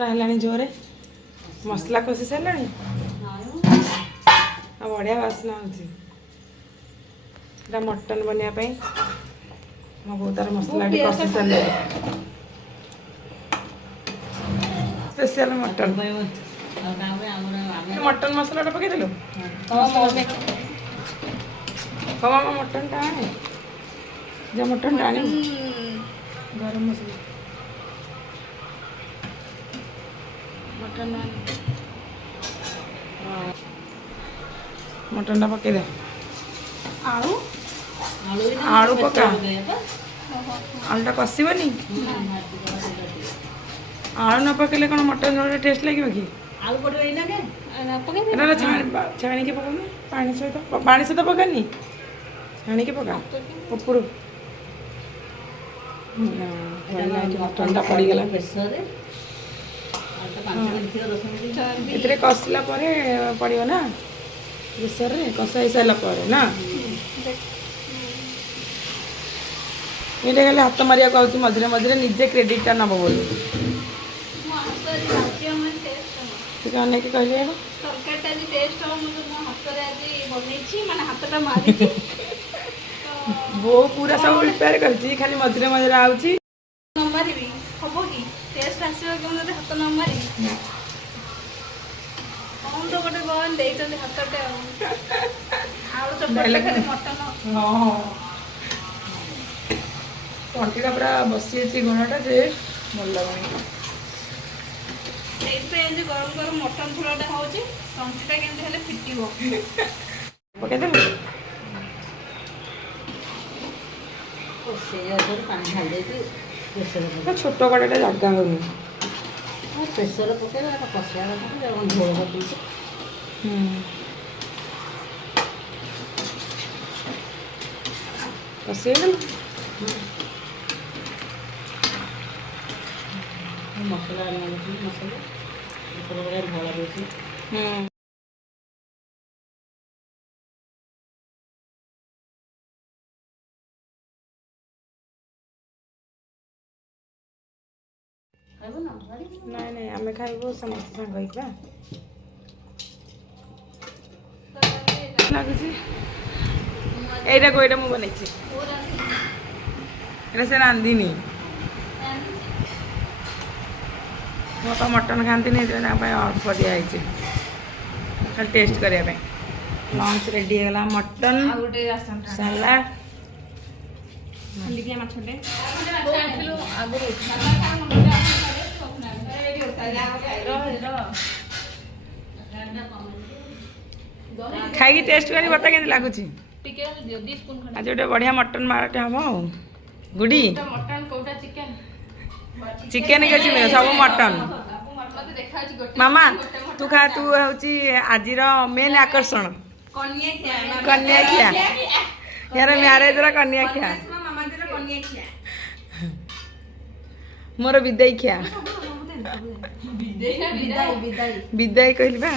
है जोरे मसला कषि सारे बढ़िया बास्ना हो मटन बनवाई मो बो तार मसला कषि सारे स्पेशल मटन मटन मसला पकईदेलु कम मटन टा आने जो मटन टा आने गरम मसला मटन मटन टा पकई दे आलू आलू पका आलू टा कषिबनी आलू न पकड़े कौन मटन झोल टेस्ट लगे कि आलू पकड़ छाणी के पका पानी सहित पकानी छाणी के पका ऊपर मटन टा पड़गला ये कषला पड़ो ना प्रेसर रे कषाई सारा ना ये खाली हाथ मारिया कहूँ मझे मझे निजे क्रेडिट टा नब बोली अनेक कहले बो पूरा सब प्रिपेयर कर खाली मझे मझे आउची तंटीटा पूरा बसी गुणटा से भल लगुनि गरम गरम मटन झोलटा हो तंटीटा केमती फिटिव पकईदेलु छोट कड़ाटा जगह होनी प्रेसर पकड़ कषा झोल पकड़ कषेदेलु मसला मसला भल रोचे नहीं नहीं आम खाइबो समस्त सांग लगुच एटा को एटा मु बनैछि एटा से रांधिनी मो तो मटन खाती नहीं अल्प दिखाई खाली टेस्ट करने लंच रेडी है मटन सलाड खाई टेस्ट कर बता के लगुच आज गोटे बढ़िया मटन मारटे हम गुडी चिकेन के सब मटन मामा तू खा तू हूँ आज मेन आकर्षण कन्या खिया यार म्यारेज कन्या खिया मोर विदाई खिया विदाई कहली बा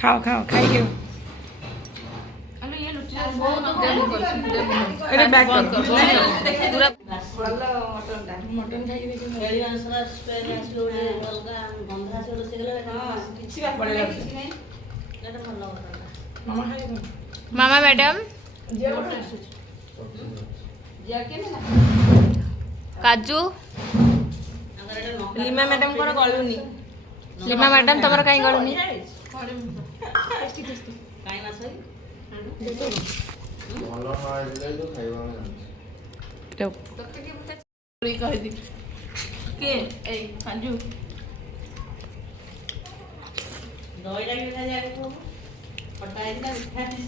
खाओ खाओ खाई के बैक मटन मामा मैडम काजू लीमा मैडम को गलुनी लीमा मैडम तुम कहीं गलुनी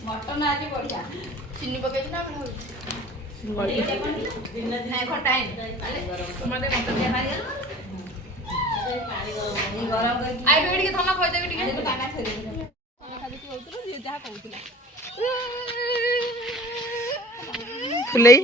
मटन आज बढ़िया चीनी पकई ना फुलई